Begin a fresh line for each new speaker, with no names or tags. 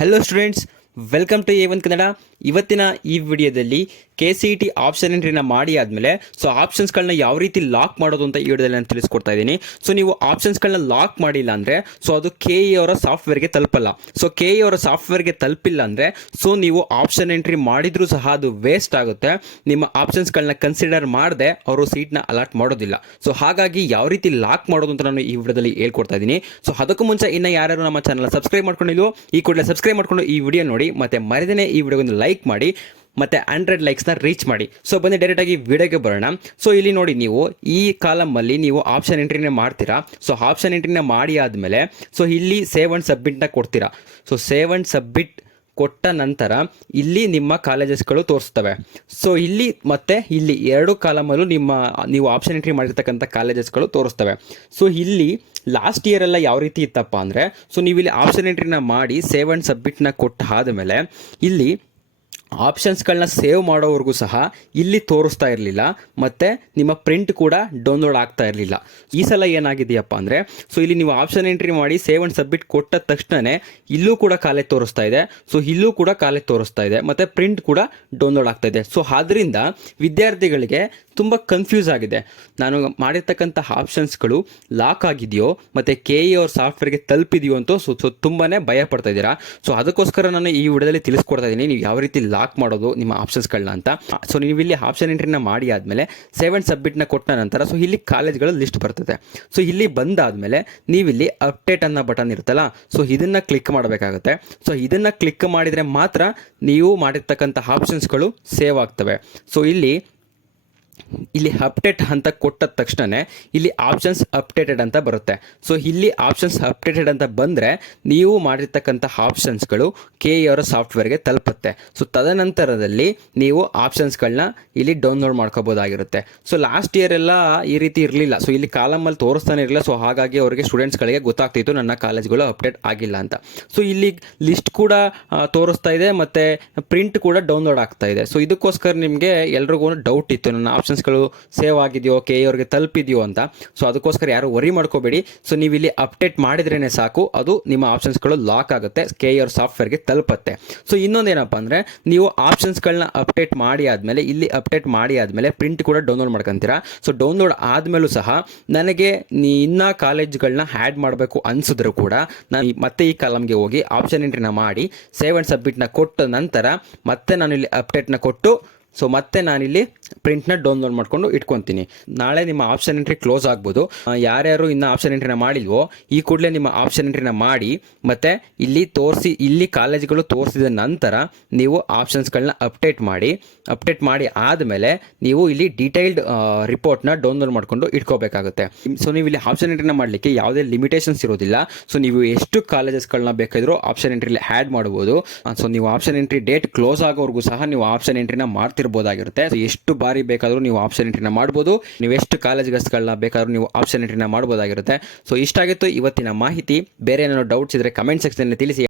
hello students. Welcome to A one Kannada ಇವತ್ತಿನ ಈ ವಿಡಿಯೋದಲ್ಲಿ ಕೆ ಸಿ ಟಿ ಆಪ್ಷನ್ ಎಂಟ್ರಿನ ಮಾಡಿ ಆದಮೇಲೆ ಸೊ ಆಪ್ಷನ್ಸ್ಗಳನ್ನ ಯಾವ ರೀತಿ ಲಾಕ್ ಮಾಡೋದು ಅಂತ ಈ ವಿಡಿಯೋದಲ್ಲಿ ನಾನು ತಿಳಿಸ್ಕೊಡ್ತಾ ಇದ್ದೀನಿ. ಸೊ ನೀವು ಆಪ್ಷನ್ಸ್ಗಳನ್ನ ಲಾಕ್ ಮಾಡಿಲ್ಲ ಅಂದರೆ ಸೊ ಅದು ಕೆ ಇ ಅವರ ಸಾಫ್ಟ್ವೇರ್ಗೆ ತಲುಪಲ್ಲ. ಸೊ ಕೆ ಇ ಅವರ ಸಾಫ್ಟ್ವೇರ್ಗೆ ತಲುಪಿಲ್ಲ ಅಂದರೆ ಸೊ ನೀವು ಆಪ್ಷನ್ ಎಂಟ್ರಿ ಮಾಡಿದರೂ ಸಹ ಅದು ವೇಸ್ಟ್ ಆಗುತ್ತೆ. ನಿಮ್ಮ ಆಪ್ಷನ್ಸ್ಗಳನ್ನ ಕನ್ಸಿಡರ್ ಮಾಡದೆ ಅವರು ಸೀಟ್ನ ಅಲಾಟ್ ಮಾಡೋದಿಲ್ಲ. ಸೊ ಹಾಗಾಗಿ ಯಾವ ರೀತಿ ಲಾಕ್ ಮಾಡೋದು ಅಂತ ನಾನು ಈ ವಿಡಿಯೋದಲ್ಲಿ ಹೇಳ್ಕೊಡ್ತಾ ಇದ್ದೀನಿ. ಸೊ ಅದಕ್ಕೂ ಮುಂಚೆ ಇನ್ನು ಯಾರು ನಮ್ಮ ಚಾನಲ್ ಸಬ್ಸ್ಕ್ರೈಬ್ ಮಾಡ್ಕೊಂಡಿಲ್ವೋ, ಈ ಕೂಡಲೇ ಸಬ್ಸ್ಕ್ರೈಬ್ ಮಾಡ್ಕೊಂಡು ಈ ವಿಡಿಯೋ ನೋಡಿ. ಮತ್ತೆ ಮರೆದೇ ಈ ವಿಡಿಯೋಗೊಂದು ಲೈಕ್ ಮಾಡಿ, ಮತ್ತೆ ಹಂಡ್ರೆಡ್ ಲೈಕ್ಸ್ನ ರೀಚ್ ಮಾಡಿ. ಸೊ ಡೈರೆಕ್ಟ್ ಡೈರೆಕ್ಟಾಗಿ ವಿಡಿಯೋಗೆ ಬರೋಣ. ಸೊ ಇಲ್ಲಿ ನೋಡಿ ನೀವು, ಈ ಕಾಲಮಲ್ಲಿ ನೀವು ಆಪ್ಷನ್ ಎಂಟ್ರಿನೇ ಮಾಡ್ತೀರಾ? ಸೊ ಆಪ್ಷನ್ ಎಂಟ್ರಿನ ಮಾಡಿ ಆದಮೇಲೆ ಸೊ ಇಲ್ಲಿ ಸೇವ್ ಅಂಡ್ ಸಬ್ಮಿಟ್ನ ಕೊಡ್ತೀರಾ? ಸೊ ಸೇವ್ ಅಂಡ್ ಸಬ್ಮಿಟ್ ಕೊಟ್ಟ ನಂತರ ಇಲ್ಲಿ ನಿಮ್ಮ ಕಾಲೇಜಸ್ಗಳು ತೋರಿಸ್ತವೆ. ಸೊ ಇಲ್ಲಿ ಮತ್ತೆ ಇಲ್ಲಿ ಎರಡು ಕಾಲಮಲ್ಲೂ ನಿಮ್ಮ, ನೀವು ಆಪ್ಷನ್ ಎಂಟ್ರಿ ಮಾಡಿರ್ತಕ್ಕಂಥ ಕಾಲೇಜಸ್ಗಳು ತೋರಿಸ್ತವೆ. ಸೊ ಇಲ್ಲಿ ಲಾಸ್ಟ್ ಇಯರ್ ಎಲ್ಲ ಯಾವ ರೀತಿ ಇತ್ತಪ್ಪ ಅಂದರೆ ಸೊ ನೀವು ಇಲ್ಲಿ ಆಪ್ಷನ್ ಎಂಟ್ರಿನ ಮಾಡಿ ಸೇವ್ ಆ್ಯಂಡ್ ಸಬ್ಮಿಟ್ನ ಕೊಟ್ಟ ಆದಮೇಲೆ ಇಲ್ಲಿ ಆಪ್ಷನ್ಸ್ಗಳನ್ನ ಸೇವ್ ಮಾಡೋವರೆಗೂ ಸಹ ಇಲ್ಲಿ ತೋರಿಸ್ತಾ ಇರಲಿಲ್ಲ, ಮತ್ತು ನಿಮ್ಮ ಪ್ರಿಂಟ್ ಕೂಡ ಡೌನ್ಲೋಡ್ ಆಗ್ತಾ ಇರಲಿಲ್ಲ. ಈ ಸಲ ಏನಾಗಿದೆಯಪ್ಪ ಅಂದರೆ, ಸೊ ಇಲ್ಲಿ ನೀವು ಆಪ್ಷನ್ ಎಂಟ್ರಿ ಮಾಡಿ ಸೇವ್ ಅಂಡ್ ಸಬ್ಮಿಟ್ ಕೊಟ್ಟ ತಕ್ಷಣವೇ ಇಲ್ಲೂ ಕೂಡ ಕಾಲೇಜ್ ತೋರಿಸ್ತಾ ಇದೆ. ಸೊ ಇಲ್ಲೂ ಕೂಡ ಕಾಲೇಜ್ ತೋರಿಸ್ತಾ ಇದೆ, ಮತ್ತು ಪ್ರಿಂಟ್ ಕೂಡ ಡೌನ್ಲೋಡ್ ಆಗ್ತಾ ಇದೆ. ಸೊ ಆದ್ದರಿಂದ ವಿದ್ಯಾರ್ಥಿಗಳಿಗೆ ತುಂಬ ಕನ್ಫ್ಯೂಸ್ ಆಗಿದೆ. ನಾನು ಮಾಡಿರ್ತಕ್ಕಂಥ ಆಪ್ಷನ್ಸ್ಗಳು ಲಾಕ್ ಆಗಿದೆಯೋ, ಮತ್ತು ಕೆ ಇ ಅವ್ರ ಸಾಫ್ಟ್ವೇರ್ಗೆ ತಲುಪಿದೆಯೋ ಅಂತ ಸೊ ಸೊ ತುಂಬಾ ಭಯ ಪಡ್ತಾ ಇದ್ದೀರಾ. ಸೊ ಅದಕ್ಕೋಸ್ಕರ ನಾನು ಈ ವಿಡಿಯೋದಲ್ಲಿ ತಿಳಿಸ್ಕೊಡ್ತಾ ಇದ್ದೀನಿ, ನೀವು ಯಾವ ರೀತಿ ಲಾಕ್ ಮಾಡೋದು ನಿಮ್ಮ ಆಪ್ಷನ್ಸ್ಗಳನ್ನ ಅಂತ. ಸೊ ನೀವು ಇಲ್ಲಿ ಆಪ್ಷನ್ ಎಂಟ್ರಿನ ಮಾಡಿ ಆದಮೇಲೆ ಸೆವೆನ್ ಸಬ್ಮಿಟ್ನ ಕೊಟ್ಟ ನಂತರ ಸೊ ಇಲ್ಲಿ ಕಾಲೇಜ್ಗಳ ಲಿಸ್ಟ್ ಬರ್ತದೆ. ಸೊ ಇಲ್ಲಿ ಬಂದಾದಮೇಲೆ ನೀವಿಲ್ಲಿ ಅಪ್ಡೇಟ್ ಅನ್ನೋ ಬಟನ್ ಇರುತ್ತಲ್ಲ ಸೊ ಇದನ್ನು ಕ್ಲಿಕ್ ಮಾಡಬೇಕಾಗುತ್ತೆ. ಸೊ ಇದನ್ನು ಕ್ಲಿಕ್ ಮಾಡಿದರೆ ಮಾತ್ರ ನೀವು ಮಾಡಿರ್ತಕ್ಕಂಥ ಆಪ್ಷನ್ಸ್ಗಳು ಸೇವ್ ಆಗ್ತವೆ. ಸೊ ಇಲ್ಲಿ ಇಲ್ಲಿ ಅಪ್ಡೇಟ್ ಅಂತ ಕೊಟ್ಟ ತಕ್ಷಣವೇ ಇಲ್ಲಿ ಆಪ್ಷನ್ಸ್ ಅಪ್ಡೇಟೆಡ್ ಅಂತ ಬರುತ್ತೆ. ಸೊ ಇಲ್ಲಿ ಆಪ್ಷನ್ಸ್ ಅಪ್ಡೇಟೆಡ್ ಅಂತ ಬಂದರೆ ನೀವು ಮಾಡಿರ್ತಕ್ಕಂಥ ಆಪ್ಷನ್ಸ್ಗಳು ಕೆ ಅವರ ಸಾಫ್ಟ್ವೇರ್ಗೆ ತಲುಪುತ್ತೆ. ಸೊ ತದನಂತರದಲ್ಲಿ ನೀವು ಆಪ್ಷನ್ಸ್ಗಳನ್ನ ಇಲ್ಲಿ ಡೌನ್ಲೋಡ್ ಮಾಡ್ಕೋಬೋದಾಗಿರುತ್ತೆ. ಸೊ ಲಾಸ್ಟ್ ಇಯರ್ ಎಲ್ಲ ಈ ರೀತಿ ಇರಲಿಲ್ಲ. ಸೊ ಇಲ್ಲಿ ಕಾಲಮಲ್ಲಿ ತೋರಿಸ್ತಾನೆ ಇರಲಿಲ್ಲ. ಸೊ ಹಾಗಾಗಿ ಅವರಿಗೆ ಸ್ಟೂಡೆಂಟ್ಸ್ಗಳಿಗೆ ಗೊತ್ತಾಗ್ತಿತ್ತು ನನ್ನ ಕಾಲೇಜ್ಗಳು ಅಪ್ಡೇಟ್ ಆಗಿಲ್ಲ ಅಂತ. ಸೊ ಇಲ್ಲಿ ಲಿಸ್ಟ್ ಕೂಡ ತೋರಿಸ್ತಾ ಇದೆ ಮತ್ತು ಪ್ರಿಂಟ್ ಕೂಡ ಡೌನ್ಲೋಡ್ ಆಗ್ತಾ ಇದೆ. ಸೊ ಇದಕ್ಕೋಸ್ಕರ ನಿಮಗೆ ಎಲ್ರಿಗೂ ಡೌಟ್ ಇತ್ತು. ನನ್ನ ಆಪ್ಷನ್ಸ್ಗಳು ಸೇವ್ ಆಗಿದೆಯೋ ಕೆ ಅವ್ರಿಗೆ ತಲುಪಿದೆಯೋ ಅಂತ. ಸೊ ಅದಕ್ಕೋಸ್ಕರ ಯಾರು ವರಿ ಮಾಡ್ಕೋಬೇಡಿ. ಸೊ ನೀವು ಇಲ್ಲಿ ಅಪ್ಡೇಟ್ ಮಾಡಿದ್ರೇ ಸಾಕು. ಅದು ನಿಮ್ಮ ಆಪ್ಷನ್ಸ್ಗಳು ಲಾಕ್ ಆಗುತ್ತೆ. ಕೆ ಅವ್ರ ಸಾಫ್ಟ್ವೇರ್ಗೆ ತಲುಪತ್ತೆ. ಸೊ ಇನ್ನೊಂದೇನಪ್ಪ ಅಂದರೆ, ನೀವು ಆಪ್ಷನ್ಸ್ಗಳನ್ನ ಅಪ್ಡೇಟ್ ಮಾಡಿ ಆದಮೇಲೆ, ಇಲ್ಲಿ ಅಪ್ಡೇಟ್ ಮಾಡಿ ಆದಮೇಲೆ ಪ್ರಿಂಟ್ ಕೂಡ ಡೌನ್ಲೋಡ್ ಮಾಡ್ಕೊತೀರಾ? ಸೊ ಡೌನ್ಲೋಡ್ ಆದಮೇಲೂ ಸಹ ನನಗೆ ನೀ ಇನ್ನೂ ಕಾಲೇಜ್ಗಳನ್ನ ಆ್ಯಡ್ ಮಾಡಬೇಕು ಅನಿಸಿದ್ರು ಕೂಡ ನಾನು ಮತ್ತೆ ಈ ಕಾಲಮ್ಗೆ ಹೋಗಿ ಆಪ್ಷನ್ ಎಂಟ್ರಿನ ಮಾಡಿ ಸೇವ್ ಆ್ಯಂಡ್ ಸಬ್ಮಿಟ್ನ ಕೊಟ್ಟ ನಂತರ ಮತ್ತೆ ನಾನು ಇಲ್ಲಿ ಅಪ್ಡೇಟ್ನ ಕೊಟ್ಟು ಸೊ ಮತ್ತೆ ನಾನಿಲ್ಲಿ ಪ್ರಿಂಟ್ನ ಡೌನ್ಲೋಡ್ ಮಾಡ್ಕೊಂಡು ಇಟ್ಕೊತೀನಿ. ನಾಳೆ ನಿಮ್ಮ ಆಪ್ಷನ್ ಎಂಟ್ರಿ ಕ್ಲೋಸ್ ಆಗ್ಬೋದು. ಯಾರ್ಯಾರು ಇನ್ನು ಆಪ್ಷನ್ ಎಂಟ್ರಿನ ಮಾಡಿಲ್ವೋ, ಈ ಕೂಡಲೇ ನಿಮ್ಮ ಆಪ್ಷನ್ ಎಂಟ್ರಿನ ಮಾಡಿ, ಮತ್ತು ಇಲ್ಲಿ ತೋರಿಸಿ, ಇಲ್ಲಿ ಕಾಲೇಜ್ಗಳು ತೋರಿಸಿದ ನಂತರ ನೀವು ಆಪ್ಷನ್ಸ್ಗಳನ್ನ ಅಪ್ಡೇಟ್ ಮಾಡಿ ಅಪ್ಡೇಟ್ ಮಾಡಿ ಆದಮೇಲೆ ನೀವು ಇಲ್ಲಿ ಡೀಟೈಲ್ಡ್ ರಿಪೋರ್ಟ್ನ ಡೌನ್ಲೋಡ್ ಮಾಡ್ಕೊಂಡು ಇಟ್ಕೋಬೇಕಾಗುತ್ತೆ. ಸೊ ನೀವು ಇಲ್ಲಿ ಆಪ್ಷನ್ ಎಂಟ್ರಿನ ಮಾಡಲಿಕ್ಕೆ ಯಾವುದೇ ಲಿಮಿಟೇಷನ್ಸ್ ಇರೋದಿಲ್ಲ. ಸೊ ನೀವು ಎಷ್ಟು ಕಾಲೇಜಸ್ಗಳನ್ನ ಬೇಕಾದರೂ ಆಪ್ಷನ್ ಎಂಟ್ರಿಲಿ ಆ್ಯಡ್ ಮಾಡ್ಬೋದು. ಸೊ ನೀವು ಆಪ್ಷನ್ ಎಂಟ್ರಿ ಡೇಟ್ ಕ್ಲೋಸ್ ಆಗೋವರೆಗೂ ಸಹ ನೀವು ಆಪ್ಷನ್ ಎಂಟ್ರಿನ ಮಾಡ್ತಿರ್ಬೋದಾಗಿರುತ್ತೆ ಎಷ್ಟು ಬಾರಿ ಬೇಕಾದರೂ ನೀವು ಆಪ್ಷನ್ ಎಂಟ್ರಿನ ಮಾಡ್ಬೋದು. ನೀವು ಎಷ್ಟು ಕಾಲೇಜ್ ಗಸ್ಟ್ಗಳನ್ನ ಬೇಕಾದರೂ ನೀವು ಆಪ್ಷನ್ ಎಂಟ್ರಿನ ಮಾಡ್ಬೋದಾಗಿರುತ್ತೆ. ಸೊ ಇಷ್ಟಾಗಿತ್ತು ಇವತ್ತಿನ ಮಾಹಿತಿ. ಬೇರೆ ಏನಾದ್ರು ಡೌಟ್ಸ್ ಇದ್ದರೆ ಕಮೆಂಟ್ ಸೆಕ್ಷನಲ್ಲಿ ತಿಳಿಸಿ.